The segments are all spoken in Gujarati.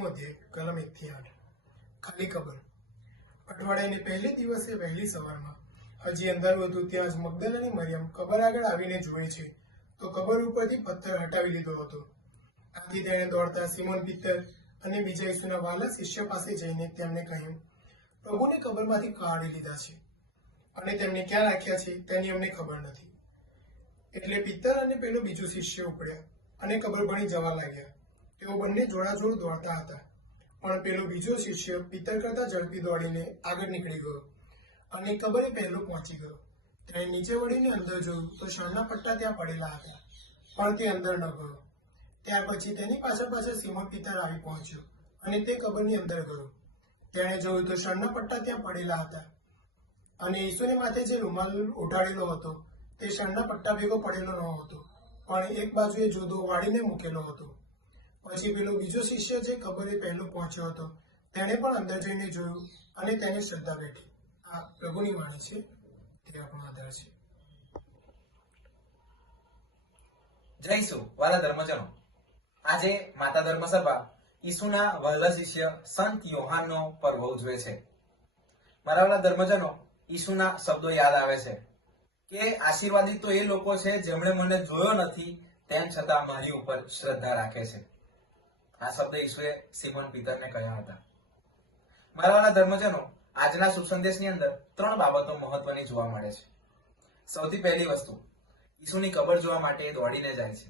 5મો અધ્યાય કલમ 1 થી 8 ખાલી કબર। અઠવાડિયાની પહેલે દિવસે વહેલી સવારમાં હજી અંધારું હતું ત્યાં જ મગદલાની મરિયમ કબર આગળ આવીને જોઈ છે તો કબર ઉપરથી પથ્થર હટાવી લીધો હતો। આથી તેણે દોડતા સિમોન પીતર અને બીજા ઈસુના વાલા શિષ્ય પાસે જઈને તેમને કહ્યું, પ્રભુને કબરમાંથી કાઢી લીધા છે અને તેમને ક્યાં રાખ્યા છે તેની અમને ખબર નથી। એટલે પીતર અને પેલો બીજો શિષ્ય ઉપડ્યા અને કબર ભણી જવા લાગ્યા। તેઓ બંને જોડાજોડ દોડતા હતા, પણ પેલો બીજો શિષ્ય પીતર કરતા ઝડપી દોડીને આગળ નીકળી ગયો અને કબરે પહેલો પહોંચી ગયો। તેણે નીચે વળીને અંદર જોયું તો શણના પટ્ટા ત્યાં પડેલા હતા, પણ તે અંદર ન ગયો। ત્યાર પછી તેની પાછળ સિમોન પીતર આવી પહોંચ્યો અને તે કબરની અંદર ગયો। તેણે જોયું તો શણના પટ્ટા ત્યાં પડેલા હતા અને ઈસુને માથે જે રૂમાલ ઓઢાડેલો હતો તે શણના પટ્ટા ભેગો પડેલો ન હતો, પણ એક બાજુએ જુદો વાળીને મૂકેલો હતો। પછી પેલો બીજો શિષ્ય જે કબરે પહેલો પહોંચ્યો હતો તેણે પણ અંદર જઈને જોયું અને તેને શ્રદ્ધા બેઠી। આ પ્રભુની વાણી છે, તે આપણો આધાર છે। જય ઈસુ વાલા ધર્મજનો, આજે માતા ધર્મસભા ઈસુના વહાલા શિષ્ય સંત યોહાનનો પર્વ ઉજવે છે। મારા વાલા ધર્મજનો, ઈસુના શબ્દો યાદ આવે છે કે આશીર્વાદિત તો એ લોકો છે જેમણે મને જોયો નથી તેમ છતાં મારી ઉપર શ્રદ્ધા રાખે છે। આ શબ્દ ઈસુએ સિમોન પીતરને કહ્યા હતા। મારા વાલા ધર્મજનો, આજના સુસંદેશની અંદર 3 બાબતો મહત્વની જોવા મળે છે। સૌથી પહેલી વસ્તુ, ઈસુની કબર જોવા માટે એ દોડીને જાય છે।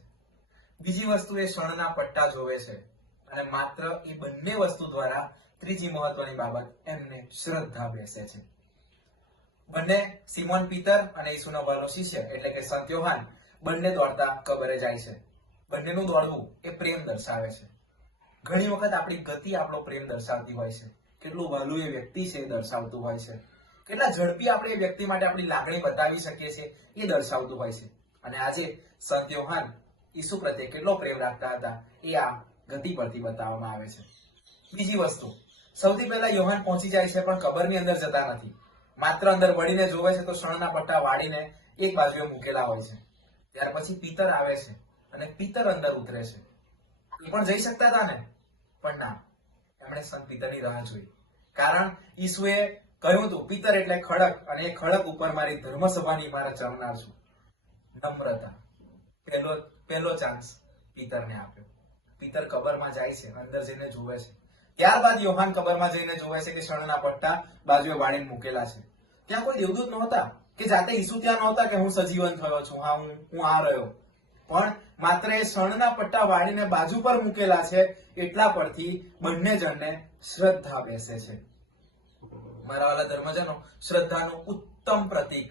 બીજી વસ્તુ, એ શણના પટ્ટા જોવે છે અને માત્ર એ બંને વસ્તુ દ્વારા ત્રીજી મહત્વની બાબત, એમને શ્રદ્ધા બેસે છે। બંને સિમોન પીતર અને ઈસુનો વહાલો શિષ્ય એટલે કે સંત યોહાન બંને દોડતા કબરે જાય છે। બંનેનું દોડવું એ પ્રેમ દર્શાવે છે। ઘણી વખત આપણી ગતિ આપણો પ્રેમ દર્શાવતી હોય છે, કેટલું વહાલું એ વ્યક્તિ છે એ દર્શાવતું હોય છે, કેટલા ઝડપી આપણે એ વ્યક્તિ માટે આપણી લાગણી બતાવી શકીએ છીએ એ દર્શાવતું હોય છે। અને આજે સંત યોહાન ઈસુ પ્રત્યે કેટલો પ્રેમ રાખતા હતા એ આ ગતિ પરથી બતાવવામાં આવે છે। બીજી વસ્તુ, સૌથી પહેલા યોહાન પહોંચી જાય છે પણ કબરની અંદર જતા નથી, માત્ર અંદર વળીને જોવે છે તો શણના પટ્ટા વાળીને એક બાજુએ મૂકેલા હોય છે। ત્યાર પછી પીતર આવે છે અને પીતર અંદર ઉતરે છે। એ પણ જઈ શકતા હતા ને, પણ ના, એમણે સંત પીતરની રાહ જોઈ, કારણ ઈસુએ કહ્યું હતું પીતર એટલે ખડક, અને એ ખડક ઉપર મારી ધર્મસભાની ઇમારત ચણનાર છું। નમ્રતા, પહેલો ચાન્સ પીતરને આપ્યો। પીતર કબરમાં જાય છે, અંદર જઈને જુએ છે। ત્યારબાદ યોહાન કબરમાં જઈને જુએ છે કે શણના પટ્ટા બાજુએ વાળીને મૂકેલા છે। ત્યાં કોઈ દેવદૂત નહોતા કે જાતે ઈસુ ત્યાં નહોતા કે હું સજીવન થયો છું, હા હું આ રહ્યો, પણ માત્ર એ શણના પટ્ટા વાળીને બાજુ પર મૂકેલા છે એટલા પરથી બંને જણને શ્રદ્ધા બેસે છે। મારા વાલા ધર્મજનો, શ્રદ્ધાનું ઉત્તમ પ્રતીક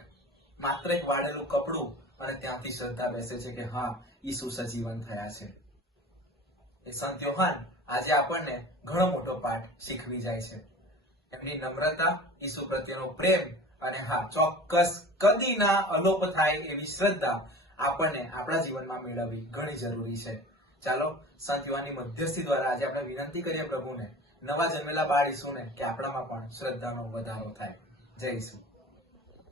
માત્ર એક વાળેલું કપડું અને ત્યાંથી શ્રદ્ધા બેસે છે કે હા, ઈસુ સજીવન થયા છે। એ સંત યોહાન આજે આપણને ઘણો મોટો પાઠ શીખવી જાય છે। એમની નમ્રતા, ઈસુ પ્રત્યેનો પ્રેમ અને હા, ચોક્કસ કદી ના અલોપ થાય એવી શ્રદ્ધા આપણને આપણા જીવનમાં મેળવવી ઘણી જરૂરી છે। ચાલો સંત યોહાનની મધ્યસ્થી દ્વારા આજે આપણે વિનંતી કરીએ પ્રભુને, નવા જન્મેલા બાળ ઈસુને, કે આપણામાં પણ શ્રદ્ધાનો વધારો થાય। જય ઈસુ।